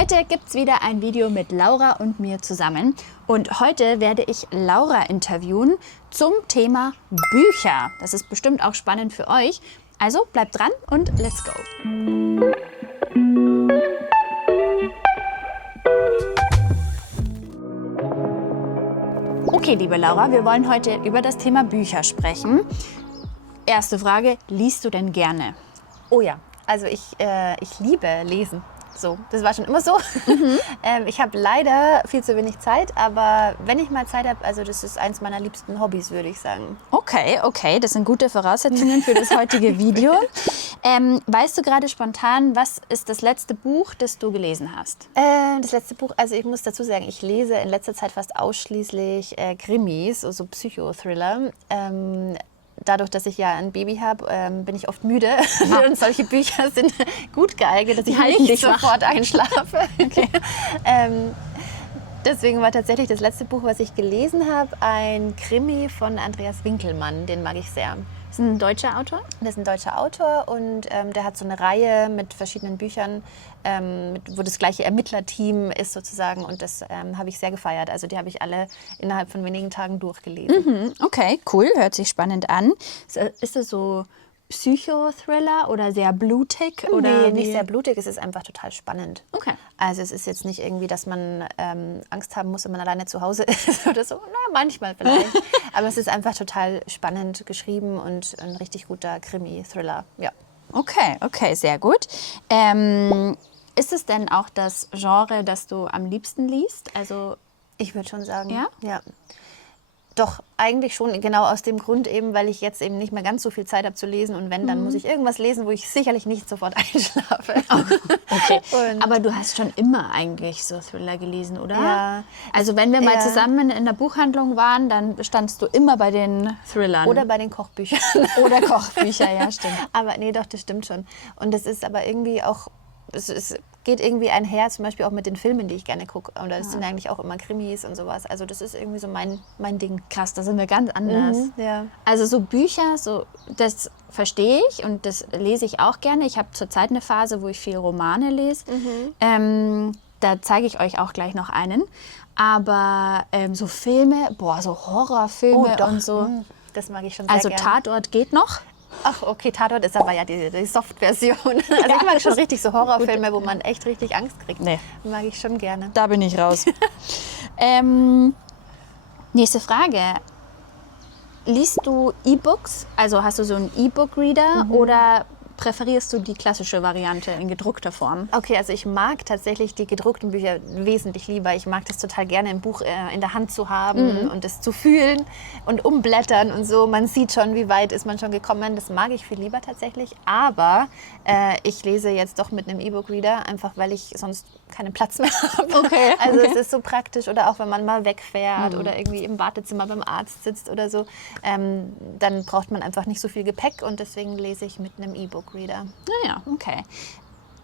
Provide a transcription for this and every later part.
Heute gibt es wieder ein Video mit Laura und mir zusammen. Und heute werde ich Laura interviewen zum Thema Bücher. Das ist bestimmt auch spannend für euch. Also bleibt dran und let's go. Okay, liebe Laura, wir wollen heute über das Thema Bücher sprechen. Erste Frage, liest du denn gerne? Oh ja, also ich liebe Lesen. So, das war schon immer so. Ich habe leider viel zu wenig Zeit, aber wenn ich mal Zeit habe, also das ist eins meiner liebsten Hobbys, würde ich sagen. Okay, das sind gute Voraussetzungen für das heutige Video. Weißt du gerade spontan, was ist das letzte Buch, das du gelesen hast? Das letzte Buch, also ich muss dazu sagen, ich lese in letzter Zeit fast ausschließlich Krimis, also Psychothriller. Dadurch, dass ich ja ein Baby habe, bin ich oft müde. Und solche Bücher sind gut geeignet, dass ich nicht sofort einschlafe. Okay. Deswegen war tatsächlich das letzte Buch, was ich gelesen habe, ein Krimi von Andreas Winkelmann. Den mag ich sehr. Das ist ein deutscher Autor? Das ist ein deutscher Autor und der hat so eine Reihe mit verschiedenen Büchern, wo das gleiche Ermittlerteam ist sozusagen, und das habe ich sehr gefeiert. Also die habe ich alle innerhalb von wenigen Tagen durchgelesen. Okay, cool, hört sich spannend an. Ist das so Psychothriller oder sehr blutig? Oder Nee, nicht sehr blutig, es ist einfach total spannend. Okay. Also es ist jetzt nicht irgendwie, dass man Angst haben muss, wenn man alleine zu Hause ist oder so. Na, manchmal vielleicht. Aber es ist einfach total spannend geschrieben und ein richtig guter Krimi-Thriller, ja. Okay, sehr gut. Ist es denn auch das Genre, das du am liebsten liest? Also ich würde schon sagen, ja. Doch, eigentlich schon, genau aus dem Grund eben, weil ich jetzt eben nicht mehr ganz so viel Zeit habe zu lesen, und wenn, dann muss ich irgendwas lesen, wo ich sicherlich nicht sofort einschlafe. Okay, aber du hast schon immer eigentlich so Thriller gelesen, oder? Ja. Also wenn wir mal zusammen in der Buchhandlung waren, dann standst du immer bei den Thrillern. Oder bei den Kochbüchern. Oder Kochbücher, ja, stimmt. Aber nee, doch, das stimmt schon. Und das ist aber irgendwie auch, es geht irgendwie einher, zum Beispiel auch mit den Filmen, die ich gerne gucke. Und das sind eigentlich auch immer Krimis und sowas. Also das ist irgendwie so mein Ding. Krass, da sind wir ganz anders. Ja. Also so Bücher, das verstehe ich und das lese ich auch gerne. Ich habe zurzeit eine Phase, wo ich viel Romane lese. Da zeige ich euch auch gleich noch einen. Aber so Filme, so Horrorfilme und so. Das mag ich schon sehr gerne. Also Tatort geht noch. Ach, okay, Tatort ist aber ja die Soft-Version. Also ich mag schon richtig so Horrorfilme, wo man echt richtig Angst kriegt. Nee. Mag ich schon gerne. Da bin ich raus. Nächste Frage. Liest du E-Books? Also hast du so einen E-Book-Reader oder präferierst du die klassische Variante in gedruckter Form? Okay, also ich mag tatsächlich die gedruckten Bücher wesentlich lieber. Ich mag das total gerne, ein Buch in der Hand zu haben und es zu fühlen und umblättern und so. Man sieht schon, wie weit ist man schon gekommen. Das mag ich viel lieber tatsächlich. Aber ich lese jetzt doch mit einem E-Book-Reader, einfach weil ich sonst keinen Platz mehr habe. Okay. Also es ist so praktisch, oder auch wenn man mal wegfährt oder irgendwie im Wartezimmer beim Arzt sitzt oder so, dann braucht man einfach nicht so viel Gepäck, und deswegen lese ich mit einem E-Book-Reader. Naja, okay.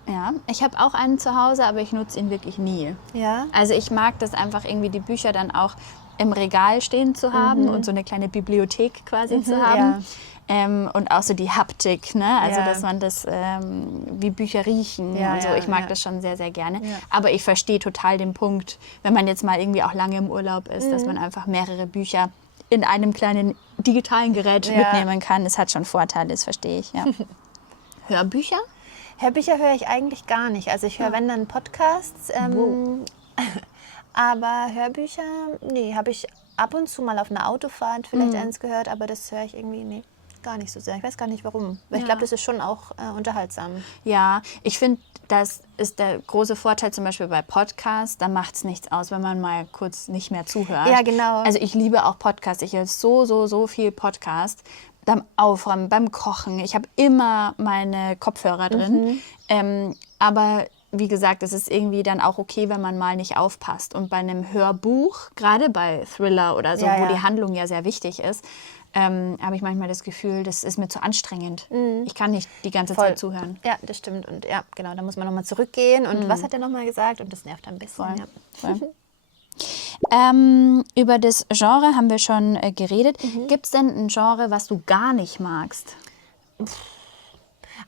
Ja, ich habe auch einen zu Hause, aber ich nutze ihn wirklich nie. Ja? Also ich mag das einfach irgendwie, die Bücher dann auch im Regal stehen zu haben und so eine kleine Bibliothek quasi zu haben. Ja. Und auch so die Haptik, ne? Also dass man das, wie Bücher riechen und so. Ich mag das schon sehr, sehr gerne. Ja. Aber ich verstehe total den Punkt, wenn man jetzt mal irgendwie auch lange im Urlaub ist, dass man einfach mehrere Bücher in einem kleinen digitalen Gerät mitnehmen kann. Das hat schon Vorteile, das verstehe ich, ja. Hörbücher? Hörbücher höre ich eigentlich gar nicht. Also ich höre, wenn dann Podcasts. Aber Hörbücher, nee, habe ich ab und zu mal auf einer Autofahrt vielleicht eins gehört, aber das höre ich irgendwie gar nicht so sehr. Ich weiß gar nicht warum. Weil ich glaube, das ist schon auch unterhaltsam. Ja, ich finde, das ist der große Vorteil zum Beispiel bei Podcasts. Da macht es nichts aus, wenn man mal kurz nicht mehr zuhört. Ja, genau. Also ich liebe auch Podcasts. Ich höre so viel Podcast. Beim Aufräumen, beim Kochen. Ich habe immer meine Kopfhörer drin. Aber wie gesagt, es ist irgendwie dann auch okay, wenn man mal nicht aufpasst. Und bei einem Hörbuch, gerade bei Thriller oder so, wo die Handlung ja sehr wichtig ist, habe ich manchmal das Gefühl, das ist mir zu anstrengend. Ich kann nicht die ganze Zeit zuhören. Ja, das stimmt. Und ja, genau, da muss man nochmal zurückgehen. Und was hat er nochmal gesagt? Und das nervt ein bisschen. Voll. Über das Genre haben wir schon geredet. Gibt es denn ein Genre, was du gar nicht magst?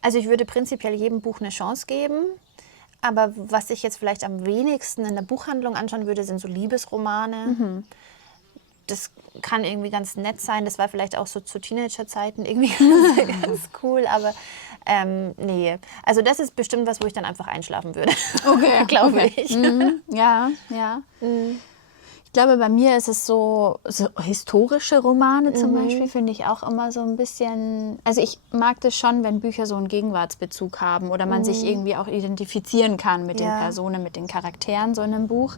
Also ich würde prinzipiell jedem Buch eine Chance geben. Aber was ich jetzt vielleicht am wenigsten in der Buchhandlung anschauen würde, sind so Liebesromane. Das kann irgendwie ganz nett sein. Das war vielleicht auch so zu Teenagerzeiten irgendwie ganz cool. Aber nee, also das ist bestimmt was, wo ich dann einfach einschlafen würde. Okay, glaube ich. Ja. Ich glaube, bei mir ist es so historische Romane zum Beispiel, finde ich auch immer so ein bisschen... Also ich mag das schon, wenn Bücher so einen Gegenwartsbezug haben oder man sich irgendwie auch identifizieren kann mit den Personen, mit den Charakteren so in einem Buch.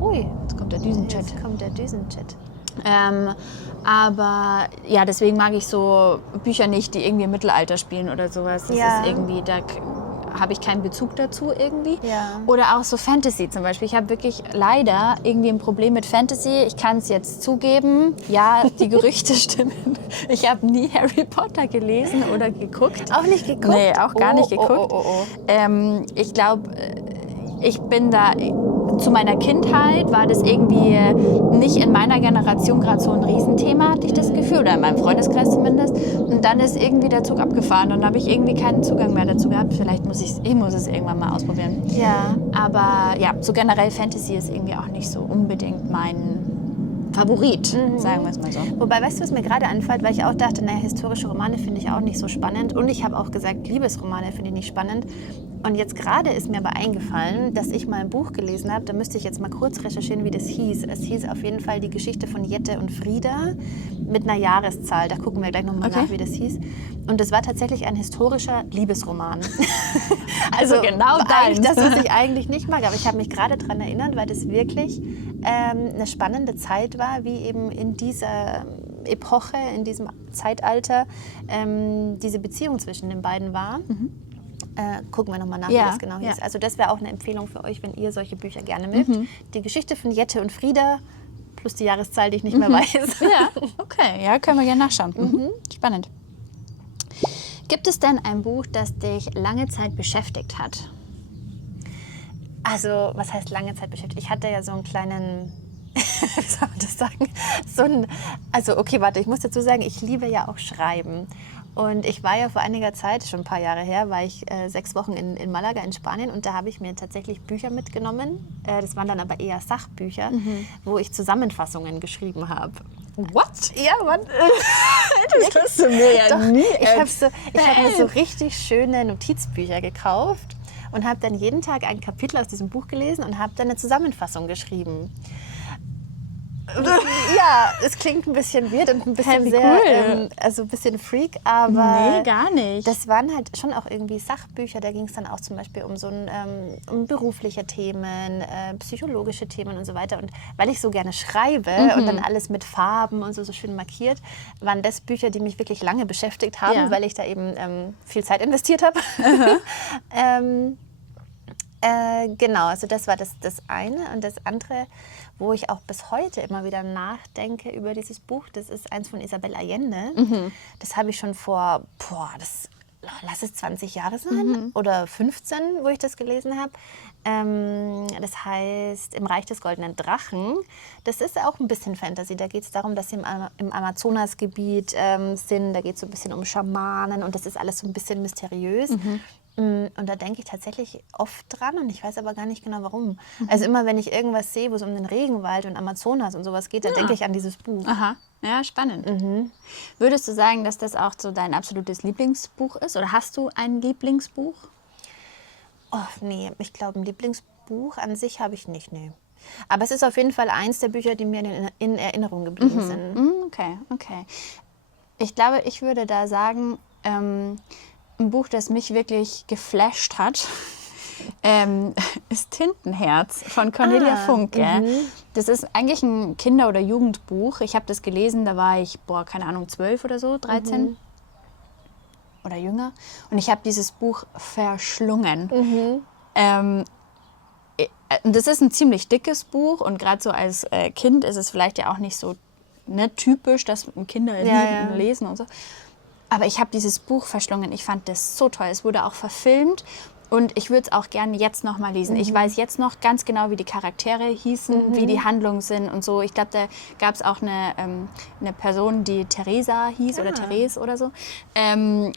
Ui, Jetzt kommt der Düsenchat. jetzt kommt der Düsenchat. Aber ja, deswegen mag ich so Bücher nicht, die irgendwie im Mittelalter spielen oder sowas. Das ist irgendwie, da habe ich keinen Bezug dazu irgendwie. Ja. Oder auch so Fantasy zum Beispiel. Ich habe wirklich leider irgendwie ein Problem mit Fantasy. Ich kann es jetzt zugeben. Ja, die Gerüchte stimmen. Ich habe nie Harry Potter gelesen oder geguckt. Auch nicht geguckt? Nee, auch gar nicht geguckt. Ich glaube, ich bin da, zu meiner Kindheit war das irgendwie nicht in meiner Generation gerade so ein Riesenthema, hatte ich das Gefühl, oder in meinem Freundeskreis zumindest. Und dann ist irgendwie der Zug abgefahren und dann habe ich irgendwie keinen Zugang mehr dazu gehabt. Vielleicht muss ich es irgendwann mal ausprobieren. Ja. Aber ja, so generell Fantasy ist irgendwie auch nicht so unbedingt mein Favorit, sagen wir es mal so. Wobei, weißt du, was mir gerade anfällt, weil ich auch dachte, naja, historische Romane finde ich auch nicht so spannend. Und ich habe auch gesagt, Liebesromane finde ich nicht spannend. Und jetzt gerade ist mir aber eingefallen, dass ich mal ein Buch gelesen habe, da müsste ich jetzt mal kurz recherchieren, wie das hieß. Es hieß auf jeden Fall die Geschichte von Jette und Frieda mit einer Jahreszahl. Da gucken wir gleich nochmal nach, wie das hieß. Und das war tatsächlich ein historischer Liebesroman. Also genau eigentlich deins. das, was ich eigentlich nicht mag. Aber ich habe mich gerade daran erinnert, weil das wirklich eine spannende Zeit war, wie eben in dieser Epoche, in diesem Zeitalter diese Beziehung zwischen den beiden war. Gucken wir nochmal nach, wie das genau hieß. Also das wäre auch eine Empfehlung für euch, wenn ihr solche Bücher gerne mögt. Die Geschichte von Jette und Frieda plus die Jahreszahl, die ich nicht mehr weiß. Ja, okay. Ja, können wir gerne nachschauen. Spannend. Gibt es denn ein Buch, das dich lange Zeit beschäftigt hat? Also, was heißt lange Zeit beschäftigt? Ich hatte ja so einen kleinen, wie soll man das sagen? Also, okay, warte, ich muss dazu sagen, ich liebe ja auch Schreiben. Und ich war ja vor einiger Zeit, schon ein paar Jahre her, war ich 6 Wochen in Malaga in Spanien und da habe ich mir tatsächlich Bücher mitgenommen. Das waren dann aber eher Sachbücher, wo ich Zusammenfassungen geschrieben habe. What? Ja, Mann. Das hast du mir ja nie Ich habe mir so richtig schöne Notizbücher gekauft und habe dann jeden Tag ein Kapitel aus diesem Buch gelesen und habe dann eine Zusammenfassung geschrieben. Ja, es klingt ein bisschen weird und ein bisschen cool. Also ein bisschen Freak, aber Nee, gar nicht. das waren halt schon auch irgendwie Sachbücher. Da ging es dann auch zum Beispiel um so um berufliche Themen, psychologische Themen und so weiter. Und weil ich so gerne schreibe und dann alles mit Farben und so schön markiert, waren das Bücher, die mich wirklich lange beschäftigt haben, weil ich da eben viel Zeit investiert habe. Genau, also das war das eine. Und das andere, wo ich auch bis heute immer wieder nachdenke über dieses Buch, das ist eins von Isabel Allende. Das habe ich schon vor, lass es 20 Jahre sein oder 15, wo ich das gelesen habe. Das heißt Im Reich des goldenen Drachen. Das ist auch ein bisschen Fantasy. Da geht es darum, dass sie im Amazonasgebiet sind. Da geht es so ein bisschen um Schamanen und das ist alles so ein bisschen mysteriös. Und da denke ich tatsächlich oft dran und ich weiß aber gar nicht genau warum. Also immer, wenn ich irgendwas sehe, wo es um den Regenwald und Amazonas und sowas geht, dann denke ich an dieses Buch. Aha, ja, spannend. Würdest du sagen, dass das auch so dein absolutes Lieblingsbuch ist? Oder hast du ein Lieblingsbuch? Oh, nee, ich glaube, ein Lieblingsbuch an sich habe ich nicht, nee. Aber es ist auf jeden Fall eins der Bücher, die mir in Erinnerung geblieben sind. Okay. Ich glaube, ich würde da sagen, ein Buch, das mich wirklich geflasht hat, ist Tintenherz von Cornelia Funke. Das ist eigentlich ein Kinder- oder Jugendbuch. Ich habe das gelesen, da war ich, 12 oder so, 13 oder jünger. Und ich habe dieses Buch verschlungen. Das ist ein ziemlich dickes Buch und gerade so als Kind ist es vielleicht ja auch nicht so typisch, dass Kinder lesen und so. Aber ich habe dieses Buch verschlungen. Ich fand das so toll. Es wurde auch verfilmt Und ich würde es auch gerne jetzt noch mal lesen. Ich weiß jetzt noch ganz genau, wie die Charaktere hießen, wie die Handlungen sind und so. Ich glaube, da gab es auch eine Person, die Theresa hieß oder Therese oder so.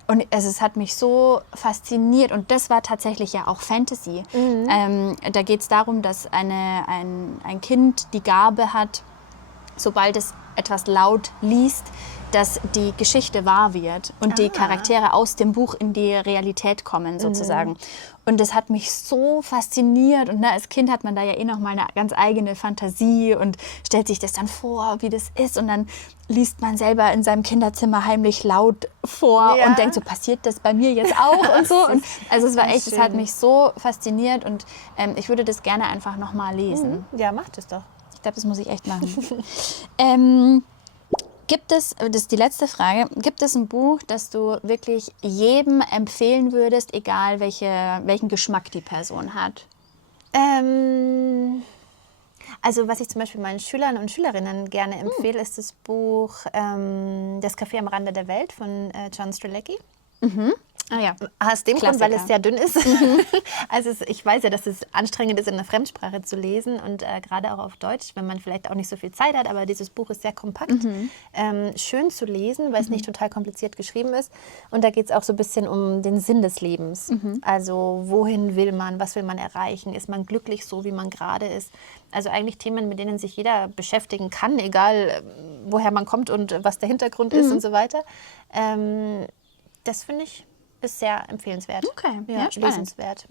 Und es hat mich so fasziniert. Und das war tatsächlich ja auch Fantasy. Da geht es darum, dass ein Kind die Gabe hat, sobald es etwas laut liest, dass die Geschichte wahr wird und die Charaktere aus dem Buch in die Realität kommen sozusagen. Und das hat mich so fasziniert. Und als Kind hat man da ja eh noch mal eine ganz eigene Fantasie und stellt sich das dann vor, wie das ist. Und dann liest man selber in seinem Kinderzimmer heimlich laut vor und denkt so, passiert das bei mir jetzt auch und so. Und also es war echt, es hat mich so fasziniert und ich würde das gerne einfach noch mal lesen. Ja, mach das doch. Ich glaube, das muss ich echt machen. Gibt es, das ist die letzte Frage, gibt es ein Buch, das du wirklich jedem empfehlen würdest, egal welchen Geschmack die Person hat? Also was ich zum Beispiel meinen Schülern und Schülerinnen gerne empfehle, ist das Buch Das Café am Rande der Welt von John Strzelecki. Ah ja. Aus dem Grund, weil es sehr dünn ist. Also ich weiß ja, dass es anstrengend ist, in einer Fremdsprache zu lesen und gerade auch auf Deutsch, wenn man vielleicht auch nicht so viel Zeit hat, aber dieses Buch ist sehr kompakt, schön zu lesen, weil es nicht total kompliziert geschrieben ist. Und da geht es auch so ein bisschen um den Sinn des Lebens. Also wohin will man, was will man erreichen, ist man glücklich so, wie man gerade ist. Also eigentlich Themen, mit denen sich jeder beschäftigen kann, egal woher man kommt und was der Hintergrund ist und so weiter. Das finde ich ist sehr empfehlenswert. Okay, ja, lesenswert.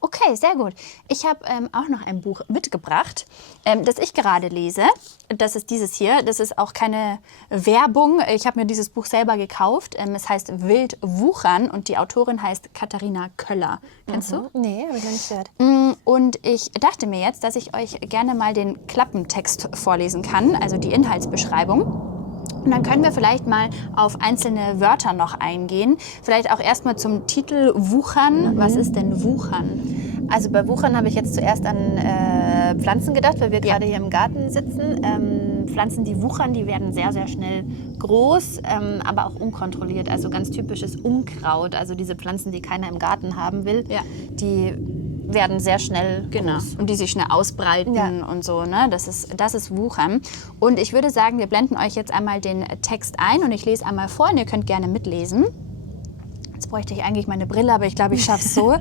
Okay, sehr gut. Ich habe auch noch ein Buch mitgebracht, das ich gerade lese. Das ist dieses hier. Das ist auch keine Werbung. Ich habe mir dieses Buch selber gekauft. Es heißt Wild wuchern und die Autorin heißt Katharina Köller. Kennst du? Nee, habe ich noch nicht gehört. Und ich dachte mir jetzt, dass ich euch gerne mal den Klappentext vorlesen kann, also die Inhaltsbeschreibung. Und dann können wir vielleicht mal auf einzelne Wörter noch eingehen. Vielleicht auch erstmal zum Titel Wuchern. Was ist denn Wuchern? Also bei Wuchern habe ich jetzt zuerst an Pflanzen gedacht, weil wir gerade hier im Garten sitzen. Pflanzen, die wuchern, die werden sehr, sehr schnell groß, aber auch unkontrolliert. Also ganz typisches Unkraut. Also diese Pflanzen, die keiner im Garten haben will, die werden sehr schnell groß. Und die sich schnell ausbreiten und so. Ne? Das ist Wuchern. Und ich würde sagen, wir blenden euch jetzt einmal den Text ein und ich lese einmal vor und ihr könnt gerne mitlesen. Jetzt bräuchte ich eigentlich meine Brille, aber ich glaube, ich schaffe es so.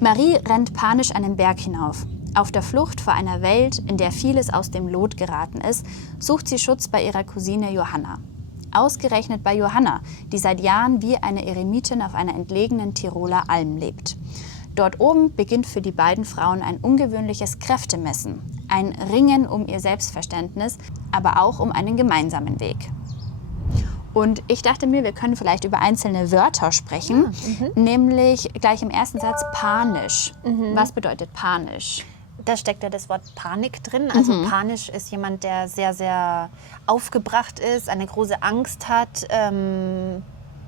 Marie rennt panisch einen Berg hinauf. Auf der Flucht vor einer Welt, in der vieles aus dem Lot geraten ist, sucht sie Schutz bei ihrer Cousine Johanna. Ausgerechnet bei Johanna, die seit Jahren wie eine Eremitin auf einer entlegenen Tiroler Alm lebt. Dort oben beginnt für die beiden Frauen ein ungewöhnliches Kräftemessen, ein Ringen um ihr Selbstverständnis, aber auch um einen gemeinsamen Weg. Und ich dachte mir, wir können vielleicht über einzelne Wörter sprechen, nämlich gleich im ersten Satz panisch. Was bedeutet panisch? Da steckt ja das Wort Panik drin. Also panisch ist jemand, der sehr, sehr aufgebracht ist, eine große Angst hat.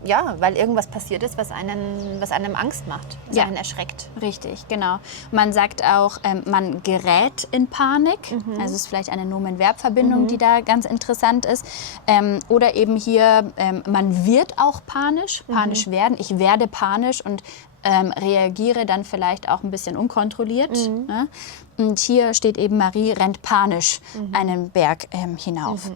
Ja, weil irgendwas passiert ist, was einem Angst macht, was einen erschreckt. Richtig, genau. Man sagt auch, man gerät in Panik. Also es ist vielleicht eine Nomen-Verb-Verbindung, die da ganz interessant ist. Oder eben hier, man wird auch panisch werden. Ich werde panisch und reagiere dann vielleicht auch ein bisschen unkontrolliert. Ne? Und hier steht eben, Marie rennt panisch einen Berg hinauf.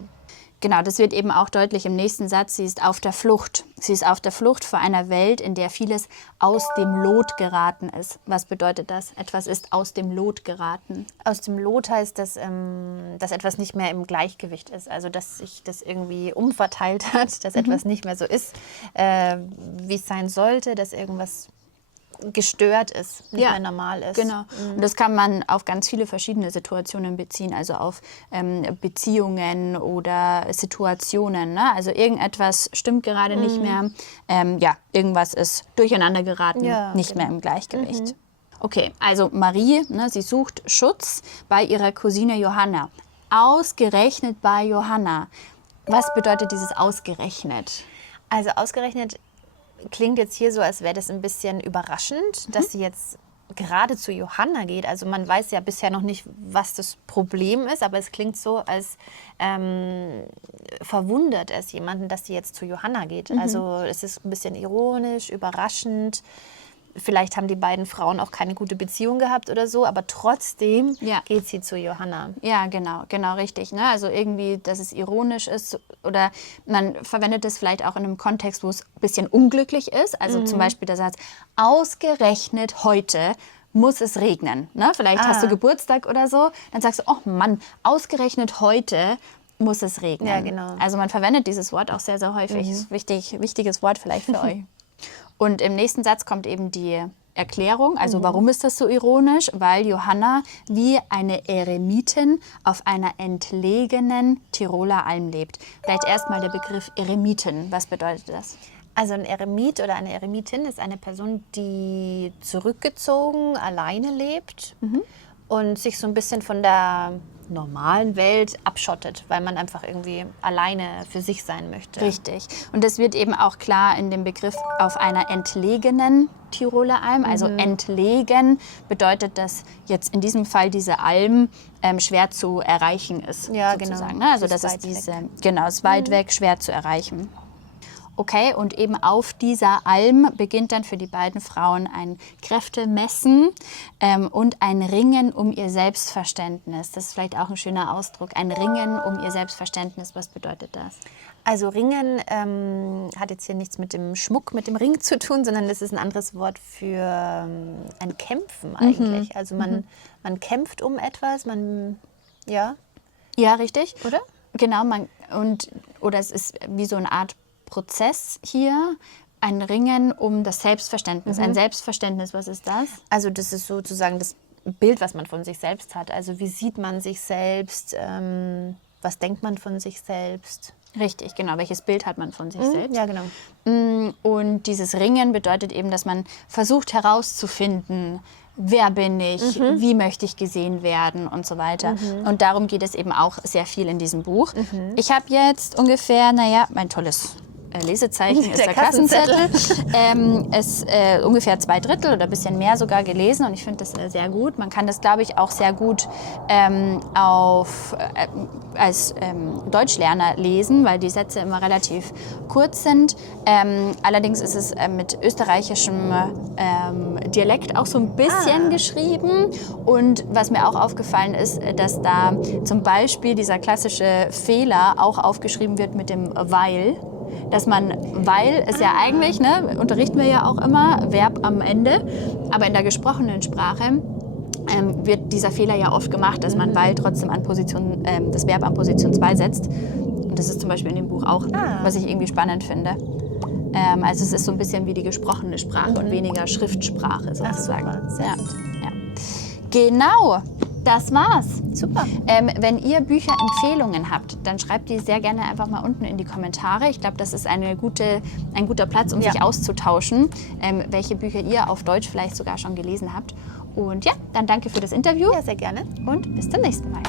Genau, das wird eben auch deutlich im nächsten Satz. Sie ist auf der Flucht. Sie ist auf der Flucht vor einer Welt, in der vieles aus dem Lot geraten ist. Was bedeutet das? Etwas ist aus dem Lot geraten. Aus dem Lot heißt, dass etwas nicht mehr im Gleichgewicht ist. Also, dass sich das irgendwie umverteilt hat, dass etwas nicht mehr so ist, wie es sein sollte, dass irgendwas gestört ist, nicht mehr normal ist. Genau. Und das kann man auf ganz viele verschiedene Situationen beziehen, also auf Beziehungen oder Situationen. Ne? Also irgendetwas stimmt gerade nicht mehr, irgendwas ist durcheinander geraten, nicht mehr im Gleichgewicht. Okay, also Marie, ne, sie sucht Schutz bei ihrer Cousine Johanna. Ausgerechnet bei Johanna. Was bedeutet dieses ausgerechnet? Also ausgerechnet klingt jetzt hier so, als wäre das ein bisschen überraschend, dass sie jetzt gerade zu Johanna geht. Also man weiß ja bisher noch nicht, was das Problem ist, aber es klingt so, als verwundert es jemanden, dass sie jetzt zu Johanna geht. Also es ist ein bisschen ironisch, überraschend. Vielleicht haben die beiden Frauen auch keine gute Beziehung gehabt oder so, aber trotzdem geht sie zu Johanna. Ja, genau richtig. Ne? Also irgendwie, dass es ironisch ist oder man verwendet es vielleicht auch in einem Kontext, wo es ein bisschen unglücklich ist. Also zum Beispiel der Satz, ausgerechnet heute muss es regnen. Ne? Vielleicht hast du Geburtstag oder so, dann sagst du, oh Mann, ausgerechnet heute muss es regnen. Ja, genau. Also man verwendet dieses Wort auch sehr, sehr häufig. Ist wichtiges Wort vielleicht für euch. Und im nächsten Satz kommt eben die Erklärung, also warum ist das so ironisch? Weil Johanna wie eine Eremitin auf einer entlegenen Tiroler Alm lebt. Vielleicht erstmal der Begriff Eremitin. Was bedeutet das? Also ein Eremit oder eine Eremitin ist eine Person, die zurückgezogen, alleine lebt und sich so ein bisschen von der normalen Welt abschottet, weil man einfach irgendwie alleine für sich sein möchte. Richtig. Und das wird eben auch klar in dem Begriff auf einer entlegenen Tiroler Alm. Also entlegen bedeutet, dass jetzt in diesem Fall diese Alm schwer zu erreichen ist. Ja, sozusagen. genau. Also das ist ist weit weg, schwer zu erreichen. Okay, und eben auf dieser Alm beginnt dann für die beiden Frauen ein Kräftemessen und ein Ringen um ihr Selbstverständnis. Das ist vielleicht auch ein schöner Ausdruck. Ein Ringen um ihr Selbstverständnis. Was bedeutet das? Also Ringen hat jetzt hier nichts mit dem Schmuck, mit dem Ring zu tun, sondern das ist ein anderes Wort für ein Kämpfen eigentlich. Also man kämpft um etwas, Ja, richtig. Oder? Genau, oder es ist wie so eine Art Prozess hier, ein Ringen um das Selbstverständnis. Ein Selbstverständnis, was ist das? Also das ist sozusagen das Bild, was man von sich selbst hat. Also wie sieht man sich selbst, was denkt man von sich selbst? Richtig, genau. Welches Bild hat man von sich selbst? Ja, genau. Und dieses Ringen bedeutet eben, dass man versucht herauszufinden, wer bin ich, wie möchte ich gesehen werden und so weiter. Und darum geht es eben auch sehr viel in diesem Buch. Ich habe jetzt ungefähr, mein tolles Lesezeichen ist der Kassenzettel. Ungefähr 2/3 oder ein bisschen mehr sogar gelesen und ich finde das sehr gut. Man kann das, glaube ich, auch sehr gut als Deutschlerner lesen, weil die Sätze immer relativ kurz sind. Allerdings ist es mit österreichischem Dialekt auch so ein bisschen geschrieben. Und was mir auch aufgefallen ist, dass da zum Beispiel dieser klassische Fehler auch aufgeschrieben wird mit dem weil. Dass weil ist ja eigentlich, unterrichten wir ja auch immer, Verb am Ende, aber in der gesprochenen Sprache wird dieser Fehler ja oft gemacht, dass man weil trotzdem das Verb an Position 2 setzt. Und das ist zum Beispiel in dem Buch auch, was ich irgendwie spannend finde. Also es ist so ein bisschen wie die gesprochene Sprache und weniger Schriftsprache sozusagen. Ach, super. Sehr gut. Ja. Genau. Das war's. Super. Wenn ihr Bücherempfehlungen habt, dann schreibt die sehr gerne einfach mal unten in die Kommentare. Ich glaube, das ist ein guter Platz, um sich auszutauschen, welche Bücher ihr auf Deutsch vielleicht sogar schon gelesen habt. Und ja, dann danke für das Interview. Ja, sehr gerne. Und bis zum nächsten Mal.